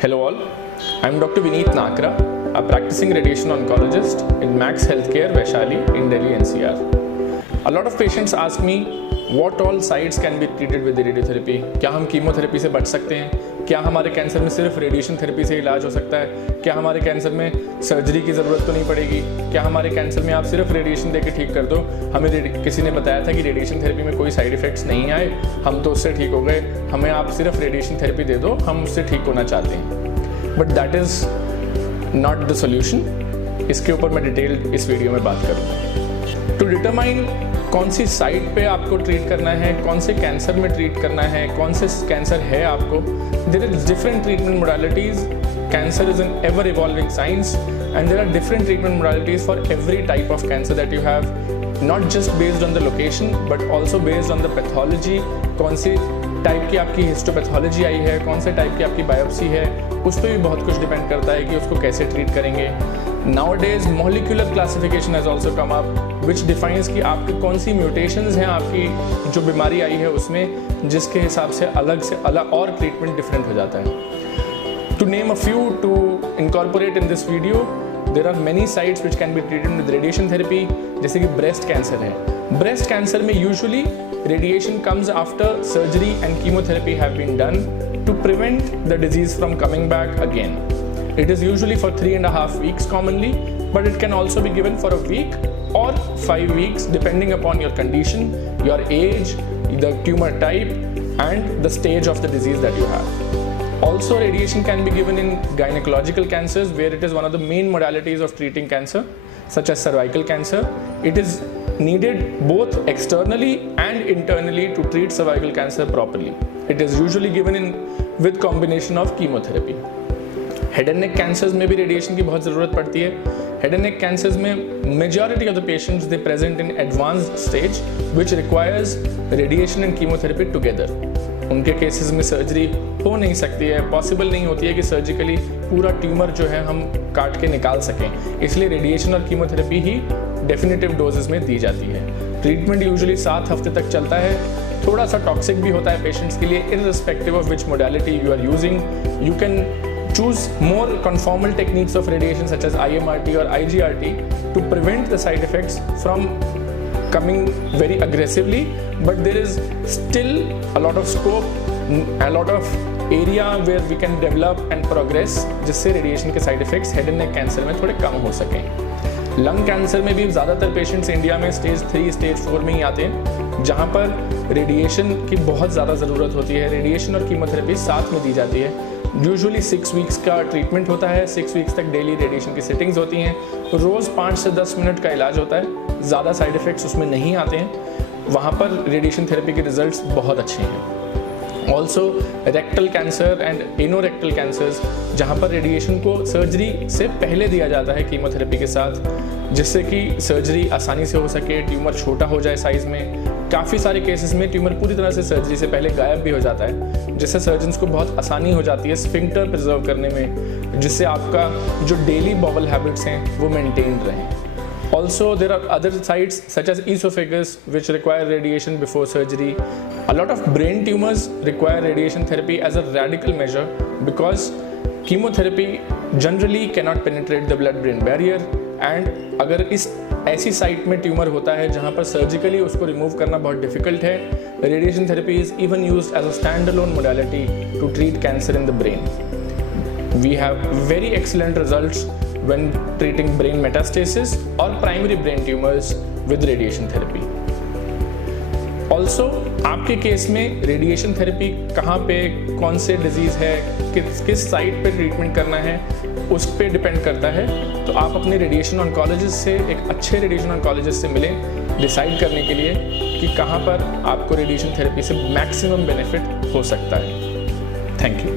Hello all, I am Dr. Vineet Nakra, a practicing radiation oncologist in Max Healthcare, Vaishali in Delhi NCR. A lot of patients ask me what all sites can be treated with the radiotherapy. क्या हम chemotherapy से बच सकते हैं? क्या हमारे cancer में सिर्फ रेडिएशन थेरेपी से इलाज हो सकता है? क्या हमारे कैंसर में सर्जरी की ज़रूरत तो नहीं पड़ेगी? क्या हमारे कैंसर में आप सिर्फ रेडिएशन देके ठीक कर दो? हमें किसी ने बताया था कि रेडिएशन थेरेपी में कोई साइड इफ़ेक्ट्स नहीं आए, हम तो उससे ठीक हो गए, हमें आप सिर्फ रेडिएशन थेरेपी दे दो, हम उससे ठीक होना चाहते हैं। But that is not the solution. इसके ऊपर मैं डिटेल इस वीडियो में बात करूँगा। टू डिटरमाइन कौन सी साइट पे आपको ट्रीट करना है, कौन से कैंसर में ट्रीट करना है, कौन से कैंसर है आपको, there is different treatment modalities. Cancer is an ever evolving science and there are different treatment modalities for every type of cancer that you have, not just based on the location but also based on the pathology. कौन सी type की आपकी histopathology आई है, कौन से type की आपकी biopsy है, उस पर भी बहुत कुछ डिपेंड करता है कि उसको कैसे ट्रीट करेंगे. Nowadays molecular classification has also come up which defines कि आपके कौन सी mutations हैं आपकी जो बीमारी आई है उसमें, जिसके हिसाब से अलग और ट्रीटमेंट डिफरेंट हो जाता है. To name a few to incorporate in this video, there are many sites which can be treated with radiation therapy. जैसे कि breast cancer है. breast cancer में usually radiation comes after surgery and chemotherapy have been done to prevent the disease from coming back again. It is usually for 3.5 weeks commonly, but it can also be given for a week or 5 weeks depending upon your condition, your age, the tumor type and the stage of the disease that you have. Also, radiation can be given in gynecological cancers where it is one of the main modalities of treating cancer, such as cervical cancer. It is needed both externally and internally to treat cervical cancer properly. It is usually given with combination of chemotherapy. Head and neck cancers में भी radiation की बहुत ज़रूरत पड़ती है. Head and neck cancers में majority of the patients they present in advanced stage which requires radiation and chemotherapy together. उनके cases में सर्जरी हो नहीं सकती है, पॉसिबल नहीं होती है कि सर्जिकली पूरा ट्यूमर जो है हम काट के निकाल सकें, इसलिए रेडिएशन और कीमोथेरेपी ही डेफिनेटिव डोजेस में दी जाती है. ट्रीटमेंट यूजुअली 7 हफ्ते तक चलता है. थोड़ा सा टॉक्सिक भी होता है पेशेंट्स के लिए. Irrespective of which modality you are using, you can choose more conformal techniques of radiation such as IMRT or IGRT to prevent the side effects from coming very aggressively, but there is still a lot of scope, a lot of area where we can develop and progress जिससे radiation के side effects head and neck cancer में थोड़े कम हो सकें. Lung cancer में भी ज़्यादातर patients India में स्टेज 3 स्टेज 4 में ही आते हैं, जहाँ पर रेडिएशन की बहुत ज़्यादा ज़रूरत होती है. रेडिएशन और कीमोथेरेपी साथ में दी जाती है. यूजुअली 6 वीक्स का ट्रीटमेंट होता है. 6 वीक्स तक डेली रेडिएशन की सिटिंग्स होती हैं. रोज़ 5 से 10 मिनट का इलाज होता है. ज़्यादा साइड इफ़ेक्ट्स उसमें नहीं आते हैं. वहाँ पर रेडिएशन थेरेपी के रिजल्ट्स बहुत अच्छे हैं. Also rectal cancer and anorectal cancers, जहाँ पर रेडिएशन को सर्जरी से पहले दिया जाता है कीमोथेरेपी के साथ, जिससे कि सर्जरी आसानी से हो सके, ट्यूमर छोटा हो जाए साइज़ में. काफ़ी सारे केसेस में ट्यूमर पूरी तरह से सर्जरी से पहले गायब भी हो जाता है, जिससे सर्जन्स को बहुत आसानी हो जाती है स्फिंक्टर प्रिजर्व करने में, जिससे आपका जो डेली बॉबल हैबिट्स हैं वो मेंटेन रहें. Also, there are other sites such as esophagus which require radiation before surgery. A lot of brain tumors require radiation therapy as a radical measure because chemotherapy generally cannot penetrate the blood-brain barrier. And अगर इस ऐसी site में tumour होता है जहाँ पर surgically उसको remove करना बहुत डिफिकल्ट है, radiation therapy is even used as a stand alone modality to treat cancer in the brain. We have very excellent results when treating brain metastasis or primary brain tumors with radiation therapy. Also, आपके case में radiation therapy कहाँ पे, कौन से disease है, किस site पे treatment करना है, उस पे डिपेंड करता है. तो आप अपने रेडिएशन ऑन्कोलॉजिस्ट से, एक अच्छे रेडिएशन ऑन्कोलॉजिस्ट से मिलें डिसाइड करने के लिए कि कहाँ पर आपको रेडिएशन थेरेपी से मैक्सिमम बेनिफिट हो सकता है. Thank you.